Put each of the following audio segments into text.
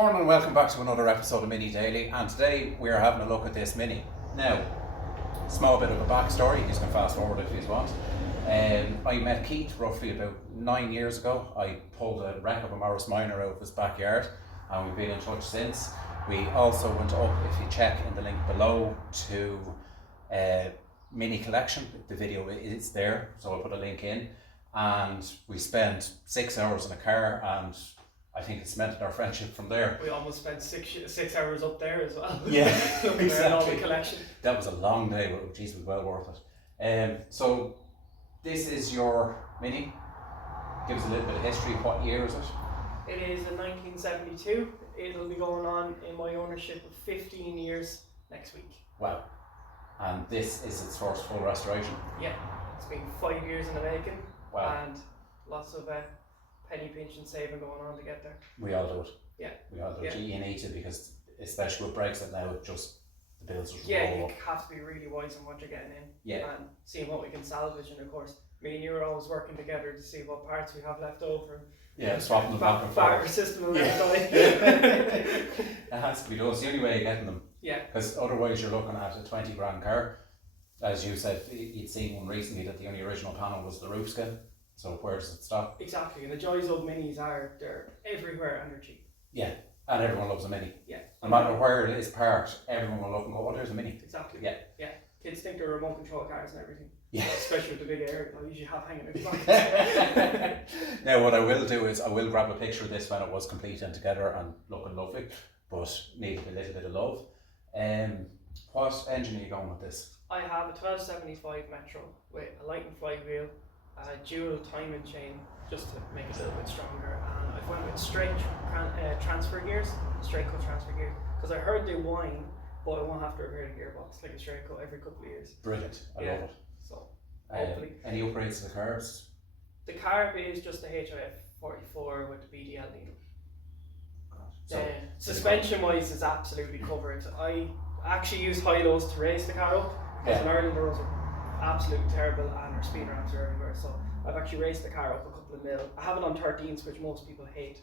morning and welcome back to another episode of Mini Daily, and today we are having a look at this Mini. Now, small bit of a backstory, you can fast forward if you want. I met Keith roughly about 9 years ago. I pulled a wreck of a Morris Minor out of his backyard and we've been in touch since. We also went up, if you check in the link below, to Mini Collection. The video is there, so I'll put a link in. And we spent 6 hours in a car, and I think it cemented our friendship from there. We almost spent six hours up there as well. Yeah, exactly. All the collection. That was a long day, but geez, it was well worth it. So this is your Mini. Give us a little bit of history. What year is it? It is in 1972. It'll be going on in my ownership of 15 years next week. Wow. And this is its first full restoration? Yeah, it's been 5 years in the making. Wow. And lots of penny pinching saving going on to get there. We all do it. Yeah. We all do it. Yeah. You need to, because especially with Brexit now, it just, the bills just Yeah, roll you up. have to be really wise on what you're getting in. Yeah. And seeing what we can salvage, and of course, me and you are always working together to see what parts we have left over. And Yeah, swapping them back and barter forth. system and It has to be done. It's the only way of getting them. Yeah. Because otherwise you're looking at a 20 grand car. As you said, you'd seen one recently that the only original panel was the roof skin. So where does it stop? Exactly, and the joys of minis they're everywhere and they're cheap. Yeah, and everyone loves a Mini. Yeah. No matter where it is parked, everyone will look and go, oh, there's a Mini. Exactly. Yeah. Yeah. Kids think they're remote control cars and everything. Yeah. Especially with the big area I usually have hanging in the pockets. Now what I will do is I will grab a picture of this when it was complete and together and looking lovely, but needed a little bit of love. What engine are you going with this? I have a 1275 Metro with a Lightning flywheel, a dual timing chain just to make it a little bit stronger, and I've went with straight transfer gears, straight cut transfer gears, because I heard they whine, but I won't have to repair the gearbox like a straight cut every couple of years. Brilliant, I Yeah. love it. So hopefully. Any upgrades to the cars? The carb is just the HIF 44 with the BDL needle. So, Suspension wise is absolutely covered. I actually used high lows to raise the car up, because in Ireland the roads are absolutely terrible and our speed ramps are everywhere, so I've actually raised the car up a couple of mil. I have it on 13s, which most people hate,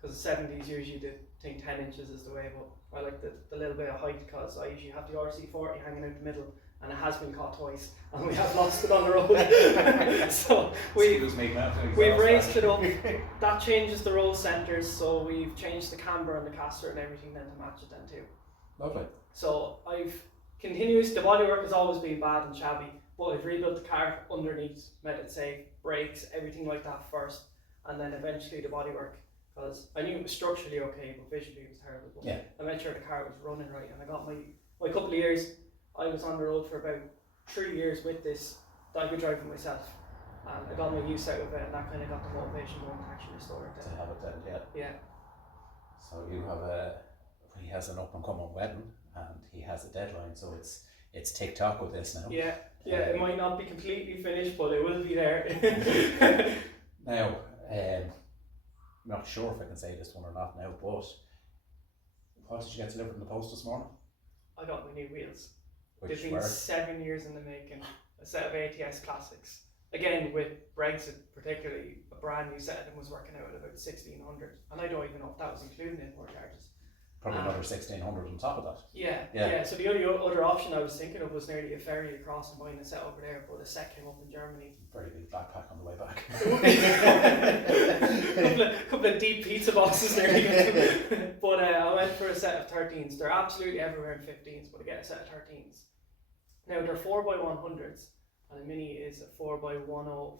because the 70s usually they think 10 inches is the way, but I like the little bit of height, because I usually have the RC40 hanging out the middle, and it has been caught twice and we have lost it on the road. So we've raised it up. That changes the roll centres, so we've changed the camber and the caster and everything then to match it then too. Lovely. So I've continuous, the bodywork has always been bad and shabby, but I've rebuilt the car underneath, made it safe, brakes, everything like that first, and then eventually the bodywork, because I knew it was structurally okay, but visually it was terrible. But yeah. I made sure the car was running right, and I got my couple of years. I was on the road for about 3 years with this that I could drive for myself, and I got my use out of it, and that kind of got the motivation going to actually restore it To then. have it then, yeah. Yeah. So you have he has an up and coming wedding and he has a deadline, so it's TikTok with this now. Yeah, it might not be completely finished, but it will be there. Now, I'm not sure if I can say this one or not now, but what did you get delivered in the post this morning? I got my new wheels. Which They've been were? 7 years in the making. A set of ATS Classics. Again, with Brexit particularly, a brand new set of them was working out at about 1,600, and I don't even know if that was including import charges. Probably another 1,600 on top of that. Yeah. So the only other option I was thinking of was nearly a ferry across and buying a set over there, but a set came up in Germany. Very big backpack on the way back. couple of deep pizza boxes nearly. But I went for a set of 13s. They're absolutely everywhere in 15s, but I get a set of 13s. Now they're 4x100s, and the Mini is a 4x10, 4.4,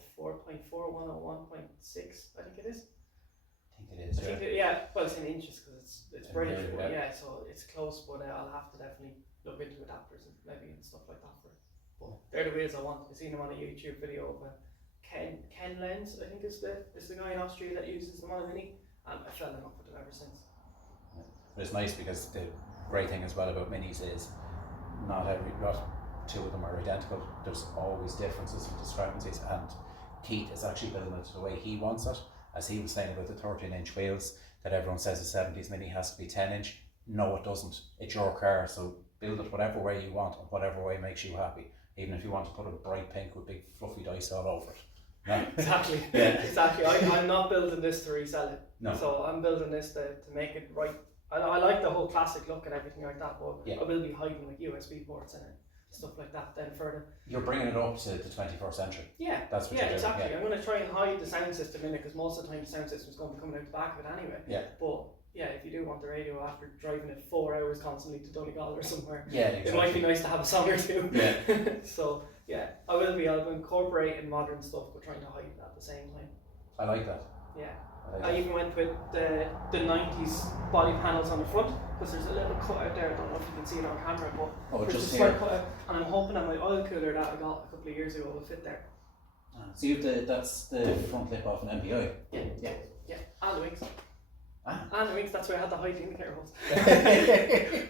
101.6, I think it is. I think it is, Yeah, well, it's in inches because it's British, really, but yeah. so it's close. But I'll have to definitely look into adapters and maybe and stuff like that for it. But they're the wheels I want. I've seen them on a YouTube video of Ken Lenz, I think is the guy in Austria that uses them on a Mini, and I fell in love with them ever since. But it's nice because the great thing as well about Minis is not two of them are identical. There's always differences and discrepancies, and Keith is actually building it the way he wants it. As he was saying about the 13-inch wheels, that everyone says the 70s Mini has to be 10-inch. No, it doesn't. It's your car, so build it whatever way you want and whatever way makes you happy. Even if you want to put a bright pink with big fluffy dice all over it. No. Exactly. Yeah. Exactly. I'm not building this to resell it. No. So I'm building this to make it right I like the whole classic look and everything like that, but Yeah. I will be hiding like USB ports in it, stuff like that. Then further. You're bringing it up to the 21st century. Yeah. That's what Yeah, you're exactly. doing. I'm going to try and hide the sound system in it because most of the time the sound system's going to be coming out the back of it anyway. Yeah. But yeah, if you do want the radio after driving it 4 hours constantly to Donegal or somewhere, Yeah, exactly. it might be nice to have a song or two. Yeah. So yeah, I'll incorporate modern stuff but trying to hide it at the same time. I like that. Yeah. I like I that. even went with the 90s body panels on the front because there's a little cut out there. I don't know if you can see it on camera, but Oh, there's just a slight here. cut out, and I'm hoping that my oil cooler that I got a couple of years ago will fit there. So you have that's the front lip off an MPI. Yeah, and the wings. Ah. And the wings, that's why I had the high indicator holes.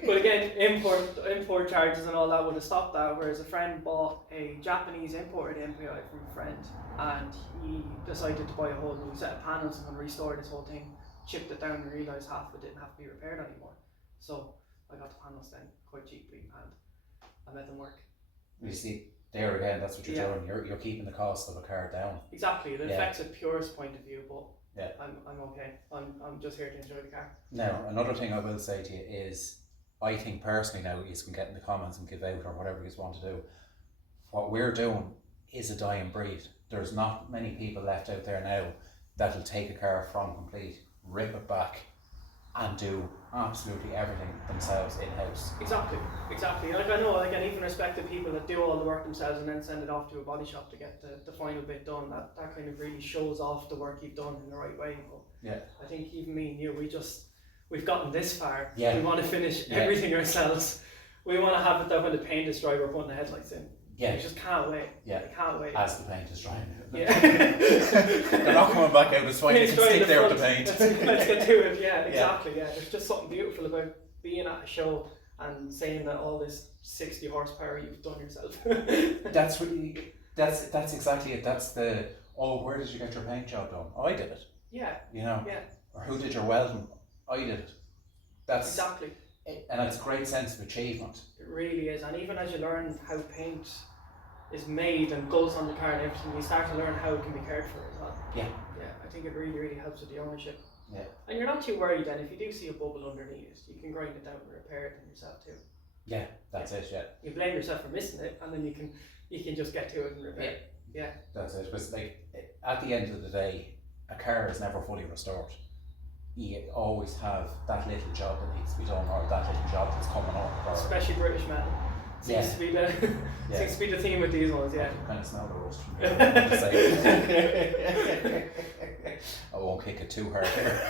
But again, import charges and all that would have stopped that, whereas a friend bought a Japanese imported MPI from a friend and he decided to buy a whole new set of panels and restore this whole thing, chipped it down and realised half of it didn't have to be repaired anymore. So I got the panels then quite cheaply and I made them work. You see, there again, that's what you're Yeah. doing. You're keeping the cost of a car down. Exactly, it Yeah. affects a purist point of view, but Yeah. I'm okay. I'm just here to enjoy the car. Now, another thing I will say to you is, I think personally now, you can get in the comments and give out or whatever you want to do. What we're doing is a dying breed. There's not many people left out there now that'll take a car from complete, rip it back, and do absolutely everything themselves in-house. Exactly. Like I know, like, and even respect the people that do all the work themselves and then send it off to a body shop to get the final bit done. That kind of really shows off the work you've done in the right way. But Yeah. I think even me and you, we've gotten this far. Yeah. We want to finish Yeah. everything ourselves. We want to have it that when the paint is dry, we're putting the headlights in. Yeah. We just can't wait. Yeah. We can't wait. As the paint is drying. Yeah. They're not coming back out, it's fine, you Paint's can dry in stick there with the front. paint. Let's get to it. Yeah, exactly. Yeah, there's just something beautiful about being at a show and saying that all this 60 horsepower you've done yourself. That's really, that's exactly it. That's the, oh, where did you get your paint job done? I did it, Yeah, you know. yeah, Or who did your welding? I did it. That's exactly. and it's a great sense of achievement. It really is. And even as you learn how paint is made and goes on the car and everything, you start to learn how it can be cared for as well. Yeah. Yeah, I think it really helps with the ownership. Yeah. And you're not too worried then if you do see a bubble underneath it, you can grind it down and repair it yourself too. Yeah, that's it. Yeah, You blame yourself for missing it, and then you can just get to it and repair it. Yeah. that's it. Because like at the end of the day, a car is never fully restored. You always have that little job that needs to be done, or that little job that's coming up. Or, Especially British metal. Seems Yeah. to be the Yeah. seems to be the theme with these ones, I yeah. can kind of smell the rust from here. I have to say. I won't kick it too hard here.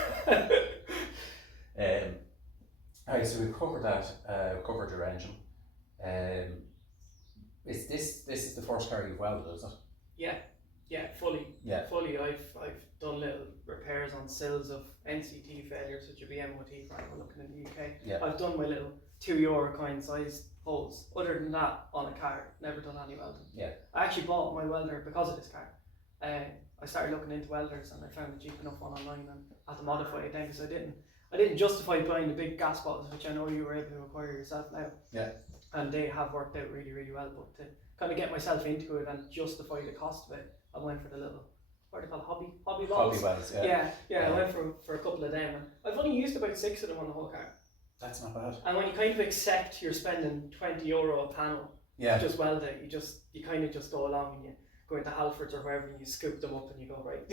Alright, so we've covered that. Covered your engine. Is this is the first car you've welded, is it? Yeah, fully. Yeah. Fully. I've done little repairs on sills of NCT failures, which would be MOT for anyone looking in the UK. Yeah. I've done my little €2 coin size holes. Other than that, on a car, never done any welding. Yeah. I actually bought my welder because of this car. I started looking into welders and I found a cheap enough one online and had to modify it then because I didn't justify buying the big gas bottles, which I know you were able to acquire yourself now. Yeah. And they have worked out really well, but to kind of get myself into it and justify the cost of it, I went for the little, what are they called, hobby bottles? Hobby welds, yeah. Yeah, I went for a couple of them and I've only used about 6 of them on the whole car. That's not bad. And when you kind of accept you're spending €20 a panel Yeah. to just weld it, you kind of just go along and you go into Halfords or wherever and you scoop them up and you go, right,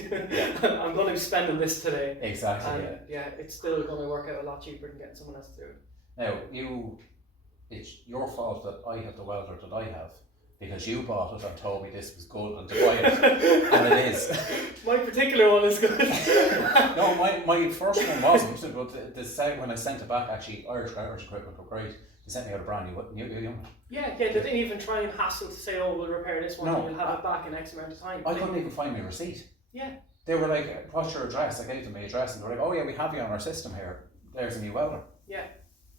I'm going to be spending this today. Exactly. And Yeah. it's still going to work out a lot cheaper than getting someone else to do it. Now it's your fault that I have the welder that I have, because you bought it and told me this was good and to buy it, and it is. My particular one is good. No, my first one wasn't, but the second, when I sent it back, actually Irish equipment were great. They sent me out a brand new unit. Yeah, they didn't even try and hassle to say, oh, we'll repair this one No, and you'll have it back in X amount of time. I couldn't even find my receipt. Yeah. They were like, what's your address? I gave them my address and they were like, oh yeah, we have you on our system here. There's a new welder. Yeah.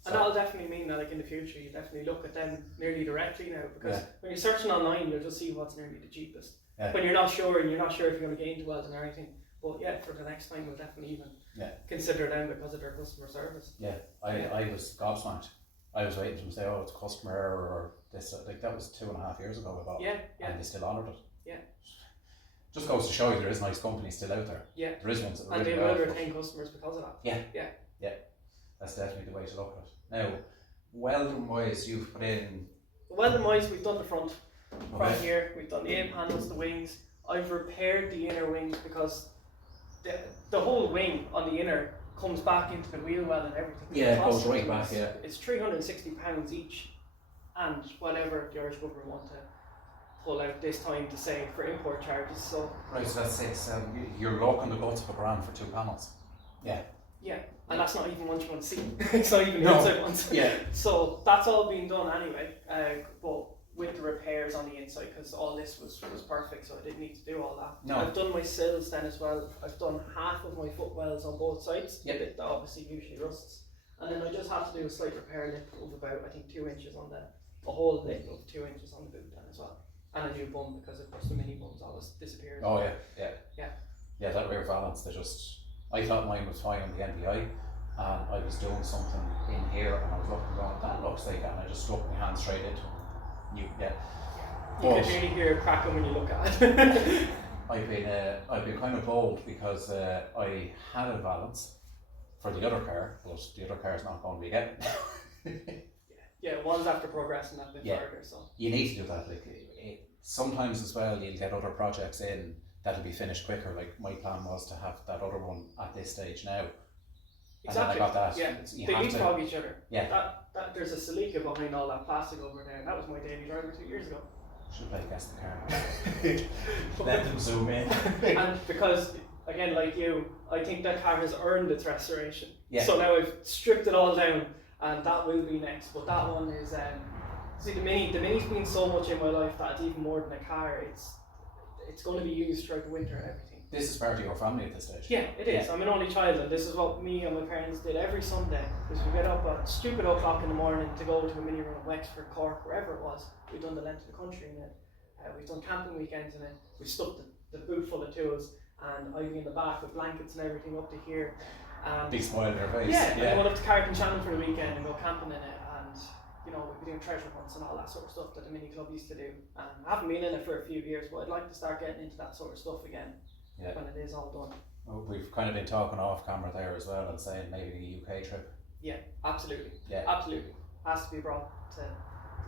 So, And that'll definitely mean that like in the future you definitely look at them nearly directly now, because Yeah. when you're searching online you'll just see what's nearly the cheapest. Yeah. When you're not sure and you're not sure if you're going to get into welding or anything. But yeah, for the next time we'll definitely even consider them because of their customer service. yeah, I was gobsmacked. I was waiting for them to say, oh, it's a customer error or this. Like that was 2.5 years ago I bought it. Yeah. And they still honoured it. Yeah. Just goes to show you there is nice companies still out there. Yeah. There is ones that And really they well, will but retain customers because of that. that's that's definitely the way to look at it. Now, welding wise, you've put in. Welding wise, we've done the front. From Okay. here, we've done the aim handles, the wings. I've repaired the inner wings because the whole wing on the inner comes back into the wheel well and everything. Yeah, it costs goes right us- back, yeah. It's £360 each, and whatever the Irish government want to pull out this time to say for import charges. So Right, so that's 6. You're looking the guts of $1,000 for 2 panels. Yeah. yeah, and that's not even one you want to see. It's not even the No. inside ones. Yeah. So that's all been done anyway. But with the repairs on the inside, because all this was perfect, so I didn't need to do all that. No. I've done my sills then as well. I've done half of my footwells on both sides. Yep. The bit that obviously usually rusts, and then I just have to do a slight repair lip of about I think 2 inches on a whole lip of 2 inches on the boot then as well, and a new bum because of course the mini bums always disappear. Oh yeah, yeah. Yeah. Yeah, that rear valance, I thought mine was fine on the NPI, and I was doing something in here and I was looking going, that looks like it, and I just stuck my hand straight into it. Yeah. You But can really hear it cracking when you look at it. I've been kind of bold because I had a valance for the other car, but the other car is not going to be getting. Yeah, one's after progressing that bit Yeah. further, so. You need to do that. Sometimes as well, you'll get other projects in that'll be finished quicker. Like my plan was to have that other one at this stage now. Exactly. And then I got that. Yeah, You they have leapfrog each other. Yeah. That there's a Celica behind all that plastic over there, and that was my daily driver 2 years ago. Should play guess the car. Let them zoom in. And because, again, like you, I think that car has earned its restoration. Yeah. So now I've stripped it all down, and that will be next. But that one is, see, the Mini's been so much in my life that it's even more than a car. It's going to be used throughout the winter and everything. This is part of your family at this stage. Yeah, it is. Yeah. I'm an only child, and this is what me and my parents did every Sunday. Because we get up at stupid o'clock in the morning to go to a mini run at Wexford, Cork, wherever it was. We've done the length of the country in it. We've done camping weekends in it. We stuffed the boot full of tools, and I'd be in the back with blankets and everything up to here. Big smile on your face. Yeah, and I went up to Carrick and Shannon for the weekend and go camping in it, and you know, we'd be doing treasure hunts and all that sort of stuff that the mini club used to do. And I haven't been in it for a few years, but I'd like to start getting into that sort of stuff again. Yeah. When it is all done. Well, we've kind of been talking off camera there as well and saying maybe the UK trip. Yeah, absolutely. Yeah. Absolutely. Has to be brought to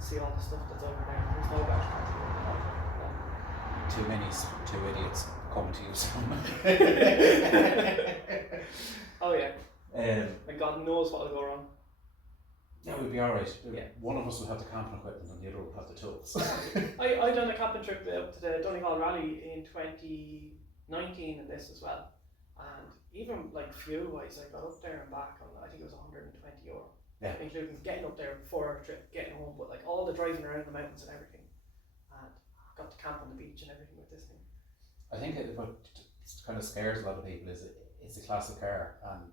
see all the stuff that's over there. There's no better chance of it. 2 minis, 2 idiots coming to you soon. Oh yeah. And God knows what will go wrong. yeah, we'd be alright. Yeah. One of us will have the camping equipment and the other will have the tools. I done a camping trip up to the Donegal Rally in 2019 and this as well. And even like fuel wise, I got up there and back on, I think it was €120. Yeah. Including getting up there, 4 hour trip, getting home, but like all the driving around the mountains and everything. And got to camp on the beach and everything with this thing. I think what kind of scares a lot of people is it's a classic car, and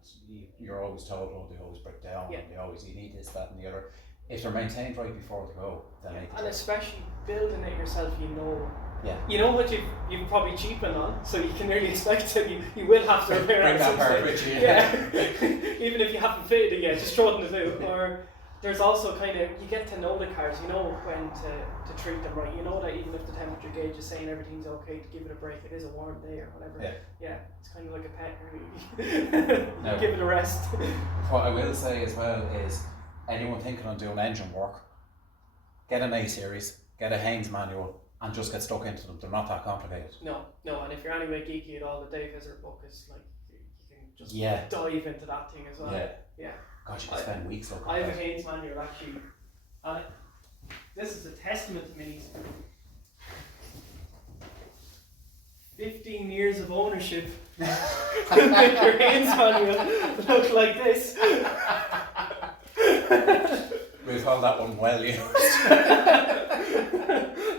you're always told, oh, they always break down, Yeah. and you need this, that, and the other. If they're maintained right before they go, then they And especially building it yourself, you know. Yeah. You know what you've probably cheapened on, so you can really expect it. You will have to repair bring it that at some part stage. with you. Yeah. Even if you haven't fitted it yet, just throw it in the boot. Or there's also kind of, you get to know the cars, you know when to treat them right. You know that even if the temperature gauge is saying everything's okay, to give it a break. It is a warm day or whatever. Yeah. It's kind of like a pet, really. No. Give it a rest. What I will say as well is, anyone thinking on doing engine work, get an A series, get a Haynes manual, and just get stuck into them. They're not that complicated. No, and if you're anyway geeky at all, the Dave Izzard book is like, you can just Yeah. dive into that thing as well. Yeah. Yeah. God, you can spend weeks looking I have a at it. Haynes manual actually. This is a testament to minis. 15 years of ownership will make your Haynes manual look like this. We've called that one well used.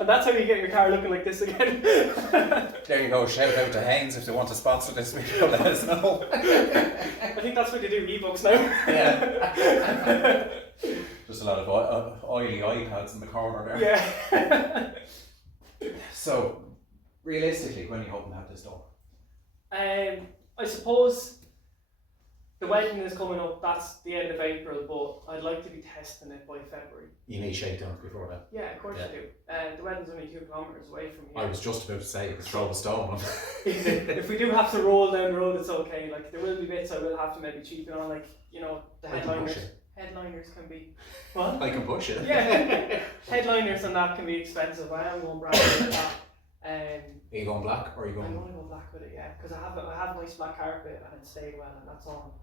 And that's how you get your car looking like this again. There you go, shout out to Haynes if they want to sponsor this video, let us know. I think that's what they do ebooks now. Yeah. Just a lot of oily iPads in the corner there. Yeah. So, realistically, when are you hoping to have this done? I suppose The wedding is coming up, that's the end of April, but I'd like to be testing it by February. You need shakedowns before that. Yeah, of course you do. The wedding's only 2 kilometres away from here. I was just about to say you could throw a stone on If we do have to roll down the road, it's okay. Like, there will be bits I will have to maybe cheapen on, like, you know, the headliners. Headliners can be... What? I can push it. Yeah. Headliners and that can be expensive. I am going brown with that. Are you going black or are you going... I'm going to go black with it, yeah. Because I have a nice black carpet and it stayed well, and that's all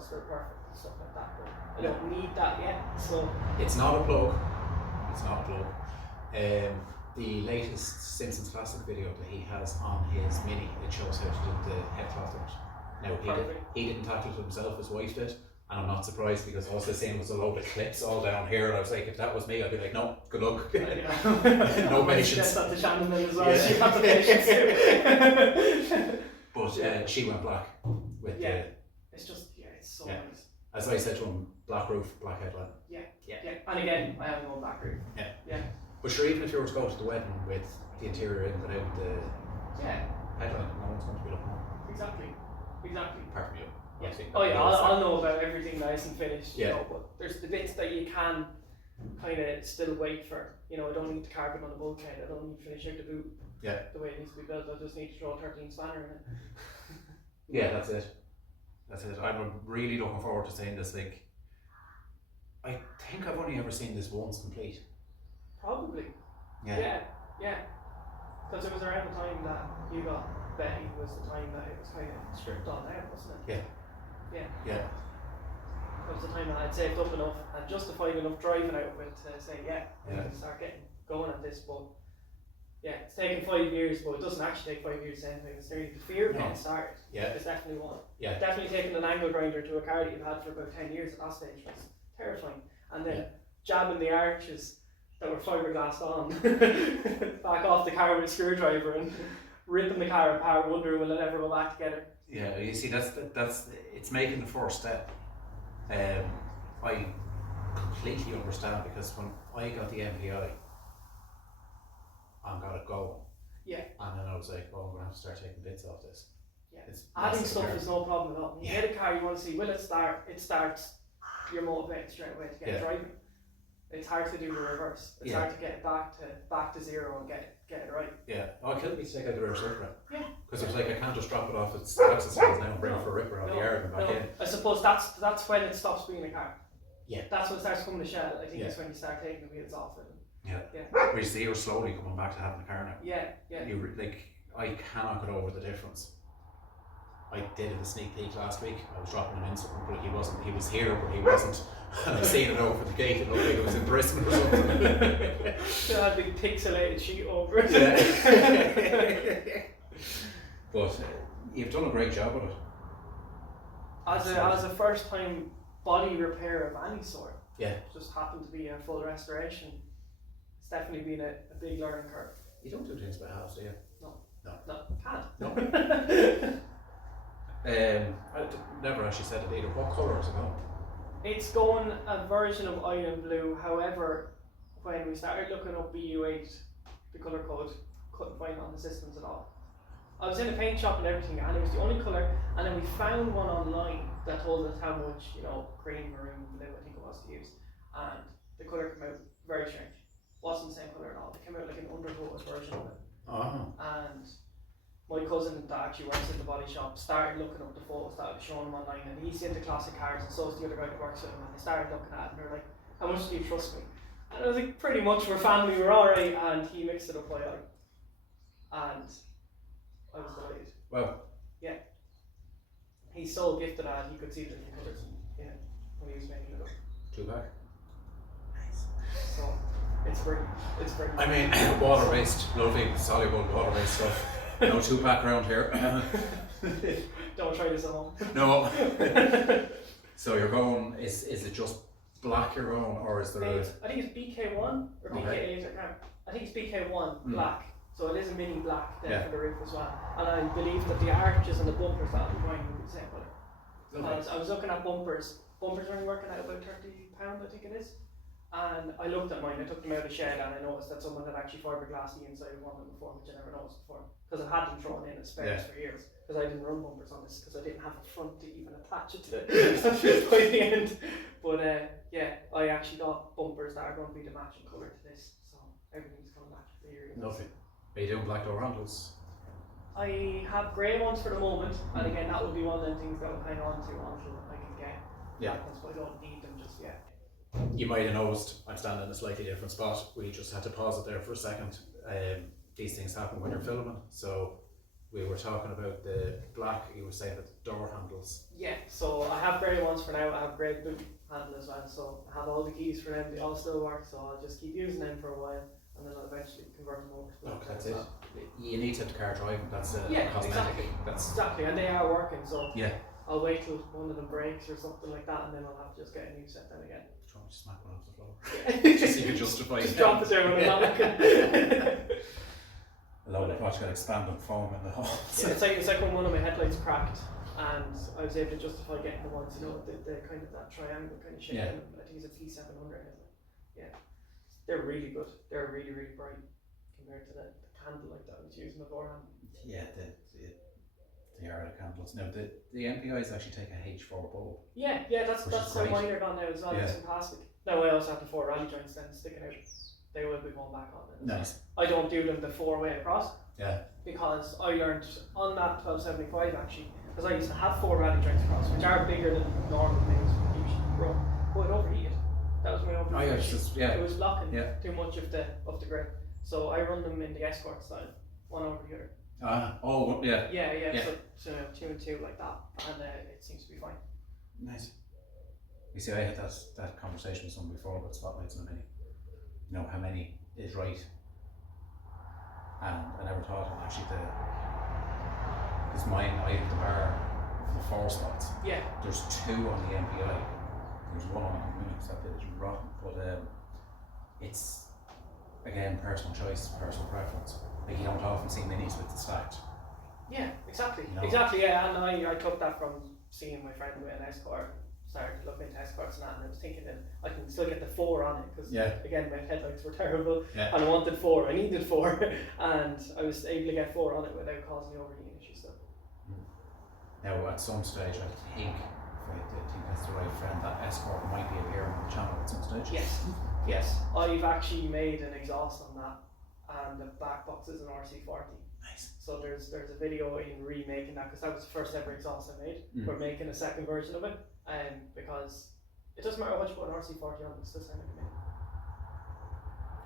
still perfect and stuff like that. But I don't need that yet, so... It's not a plug. It's not a plug. The latest Simpsons Classic video that he has on his Mini, it shows how to do the head cloth on it. Now, he didn't tackle it himself, his wife did. And I'm not surprised because all I was seeing was a load of clips all down here, and I was like, if that was me, I'd be like, no, good luck. No patience. That to Shannon then as well. Yeah. She had the patience too. But she went black with the... It's just, it's so nice. As I said to him, black roof, black headline. Yeah. And again, I have no black roof. Yeah. But sure, even if you were to go to the wedding with the interior in without the headline, no one's going to be looking at it. Exactly. Apart from you. Yeah. Oh yeah, I'll know about everything nice and finished, you know, but there's the bits that you can kind of still wait for. You know, I don't need the carpet on the bulkhead, I don't need to finish out the boot the way it needs to be built, I just need to throw a 13 spanner in it. Yeah, that's it. I'm really looking forward to seeing this. Like, I think I've only ever seen this once complete. Probably. Yeah. Because it was around the time that you got Betty, was the time that it was kind of stripped on out, wasn't it? Yeah. That was the time that I'd saved up enough and justified enough driving out of it to say, we can start getting going at this. But yeah, it's taken 5 years, but it doesn't actually take 5 years to anything. It's nearly the fear of getting started. Yeah. It's definitely one. Yeah. Definitely taking an angle grinder to a car that you've had for about 10 years at that stage was terrifying. And then jabbing the arches that were fiberglassed on back off the car with a screwdriver and ripping the car apart, wondering will it ever go back together. Yeah, you see, that's it's making the first step. I completely understand, because when I got the MPI, I got it going. Yeah. And then I was like, I'm gonna have to start taking bits off this. Yeah. Adding stuff is no problem at all. When you get a car, you want to see, will it start? It starts. You're motivated straight away to get driving. It's hard to do the reverse. It's hard to get it back to zero and get it right. Yeah. Oh, it killed me to take out the rear circuit. Yeah. Because it was like, I can't just drop it off its axis now and bring it for a ripper out of the yard and back in. I suppose that's when it stops being a car. Yeah. That's when it starts coming to shell. I think it's when you start taking the wheels off it. Yeah. We see you're slowly coming back to having a car now. Yeah. I cannot get over the difference. I did a sneak peek last week. I was dropping him in something, but he wasn't. He was here, but he wasn't. And I seen it over the gate. It looked like it was in Brisbane or something. It had a big pixelated sheet over it. Yeah. But you've done a great job with it. As a first time body repair of any sort. Yeah. Just happened to be a full restoration. It's definitely been a big learning curve. You don't do things by halves, do you? No, can't. No. I never actually said it either. What colour is it going? It's going a version of Island Blue. However, when we started looking up BU8, the colour code, couldn't find it on the systems at all. I was in a paint shop and everything, and it was the only colour. And then we found one online that told us how much, green, maroon, blue, I think it was, to use. And the colour came out very strange. Wasn't the same colour at all. It came out like an undercoated version of it. Oh. And my cousin that actually works in the body shop started looking up the photos that I was showing him online, and he's into classic cars, and so is the other guy that works with him, and they started looking at it and they're like, how much do you trust me? And I was like, pretty much, we're family, we're alright, and he mixed it up by eye. And I was delighted. Well. Yeah. He's so gifted at it, he could see the different colours when he was making it up. 2-pack. Nice. So, it's brilliant. I mean, water-based, lovely, soluble water-based stuff. No 2-pack around here. Don't try this at home. No. So you're going, is it just black you're going, or is there I think it's BK1 or BK8, I think it's BK1 black. So it is a mini black then for the roof as well. And I believe that the arches and the bumpers that I'm going will be the same colour. I was looking at bumpers. Bumpers are only working at about £30, I think it is. And I looked at mine, I took them out of the shed, and I noticed that someone had actually fiberglassed the inside of one of them before, which I never noticed before. Because I've had them thrown in as spares for years. Because I didn't run bumpers on this, because I didn't have a front to even attach it to by the end. But yeah, I actually got bumpers that are going to be the matching colour to this. So everything's coming back to the area. Lovely. Are you doing black door handles? I have grey ones for the moment, and again, that will be one of the things that I'll hang on to until I can get black ones, but I don't need them just yet. You might have noticed I'm standing in a slightly different spot. We just had to pause it there for a second. These things happen when you're filming. So we were talking about the black, you were saying about the door handles. Yeah, so I have grey ones for now. I have grey boot handle as well, so I have all the keys for them. They all still work, so I'll just keep using them for a while, and then I'll eventually convert them over to black. Look, that's it. You need to have the car driving. That's cosmetic. Exactly. That's exactly, and they are working. So yeah. I'll wait till one of them breaks or something like that, and then I'll have to just get a new set then again. Try to smack one off the floor. Yeah. Just so you can justify Just it. drop it there when I'm not looking. A load of watch got expanding foam in the hall. Yeah, it's like when one of my headlights cracked, and I was able to justify getting the ones, you know, the kind of that triangle kind of shape. Yeah. I think it's a T700. Yeah, they're really good. They're really bright compared to the candlelight that I was using beforehand. Yeah, they are the candles. Now the MPIs actually take a H4 bulb. Yeah, that's how mine are gone now as well. It's fantastic. Now I also have the 4 rally joints then sticking out. They will be going back on then. Nice. I don't do them the 4-way across. Yeah. Because I learned on that 1275 actually, because I used to have 4 rally joints across, which are bigger than normal things usually run, but it overheated. That was my overheating. It was blocking too much of the grip. So I run them in the Escort style, one over the other. Yeah. So 2 and 2 like that, and it seems to be fine. Nice. You see, I had that conversation with someone before about spotlights in a Mini. You know how many is right, and I never thought of actually because mine I hit the bar for the 4 spots. Yeah. There's 2 on the MPI. There's 1 on the Mini because that bit is rotten, but it's again personal choice, personal preference. Like you don't often see Minis with the stacked. Yeah, exactly. You know? Exactly, yeah, and I took that from seeing my friend with an Escort, started looking into Escorts and that, and I was thinking that I can still get the 4 on it, because again, my headlights were terrible, and I wanted 4, I needed 4, and I was able to get 4 on it without causing overheating issues. So. Now at some stage I think that's the right friend, that Escort might be appearing on the channel at some stage. Yes, I've actually made an exhaust on that, and the back box is an RC40. Nice. So there's a video in remaking that, because that was the first ever exhaust I made. We're making a second version of it, because it doesn't matter what you put an RC40 on, it still sounds like a Mini.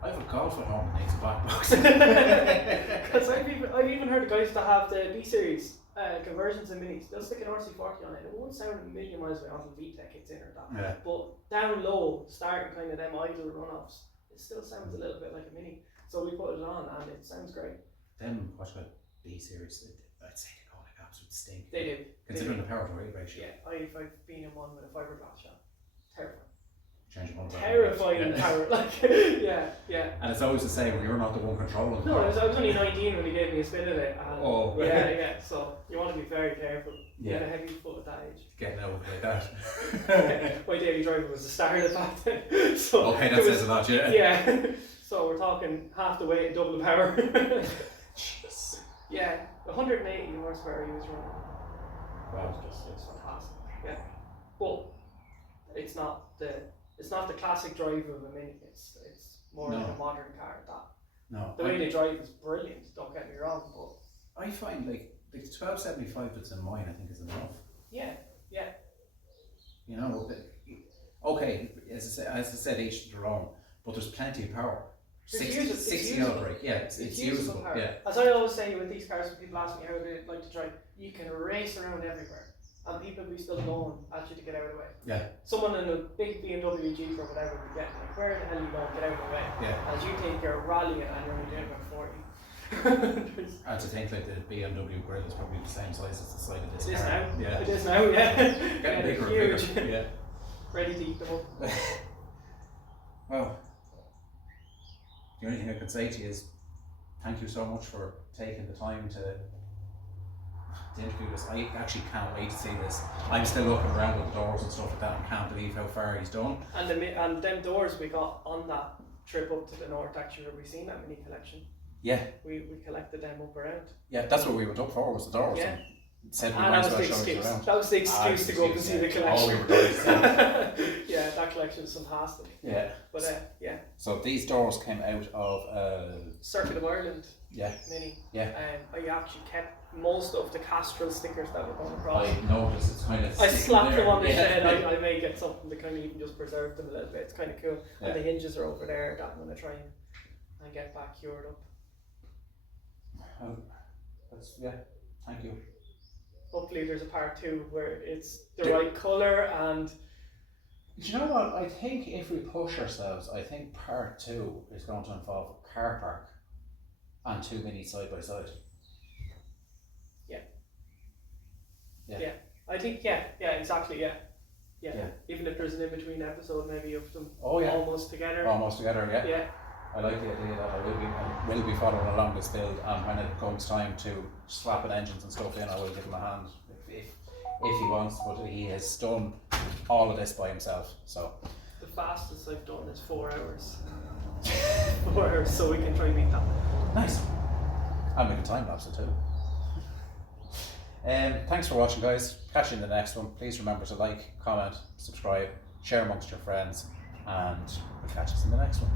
I have a Golf at home that needs a black box. Because I've even heard of guys that have the B series conversions in Minis. They'll stick an RC40 on it. It won't sound a million miles away until VTEC hits in or that. Yeah. But down low, starting kind of them idle runoffs, it still sounds a little bit like a Mini. So we put it on and it sounds great. Them what's called B series, I'd say they go like absolute stink. They do. Considering the power to weight ratio. Yeah, I've been in one with a fiberglass shop. Terrifying. Change one Terrifying power. Like, yeah. And it's always the same, you're not the one controlling the No, power. I was only 19 when he gave me a spin of it. And yeah. So you want to be very careful. You get a heavy foot at that age. Getting out like that. My daily driver was the start of back then. So okay, that says a lot, yeah. Yeah. So we're talking half the weight and double the power. Jeez. Yeah, 180 horsepower he was running. Wow. It's fantastic. Yeah. But it's not the classic drive of a Mini. It's more like a modern car at that. No. The way they drive is brilliant, don't get me wrong, but I find like the 1275 that's in mine I think is enough. Yeah. You know, okay, as I said, each to their own, but there's plenty of power. 60 L brake, it's usable. Power. Yeah. As I always say with these cars, when people ask me how they like to drive, you can race around everywhere, and people will be still going at you to get out of the way. Yeah. Someone in a big BMW Jeep or whatever would get like, where the hell are you going? Get out of the way. Yeah. As you think you're rallying and you're only doing about 40. I had to think like the BMW grille is probably the same size as the side of this It is car. now. Yeah. It is now. Yeah. Getting bigger huge. and bigger. Yeah. Ready to eat them up. Well, the only thing I could say to you is thank you so much for taking the time to to interview this. I actually can't wait to see this. I'm still looking around with the doors and stuff like that and can't believe how far he's done. And them doors we got on that trip up to the north, actually, where we seen that mini collection. Yeah. We collected them up around. Yeah, that's what we went up for, was the doors. Yeah. And said we And might that as was well the show you excuse. around. That was the excuse to go up and see the collection. Oh, we were going to see. Yeah, that collection is fantastic. Yeah. But yeah. So these doors came out of Circuit of Ireland. Yeah. Mini. Yeah. I actually kept most of the Castrol stickers that were going across. I noticed it's kind of I slapped there. them on the Yeah. shed. I may get something to kind of even just preserve them a little bit. It's kind of cool. Yeah. And the hinges are over there that I'm going to try and get back cured up. Yeah, thank you. Hopefully there's a part 2 where it's the Yeah. right colour and Do you know what? I think if we push ourselves, I think part 2 is going to involve a car park and 2 minis side by side. yeah. I think exactly. Yeah. Even if there's an in-between episode maybe of them almost together. Almost together, yeah. Yeah. I like the idea that I will be following along this build, and when it comes time to slapping engines and stuff in, I will give him a hand if he wants, but he has done all of this by himself, so. The fastest I've done is 4 hours. 4 hours, so we can try and beat that. Nice. And we can time lapse it too. Thanks for watching, guys. Catch you in the next one. Please remember to like, comment, subscribe, share amongst your friends, and we'll catch us in the next one.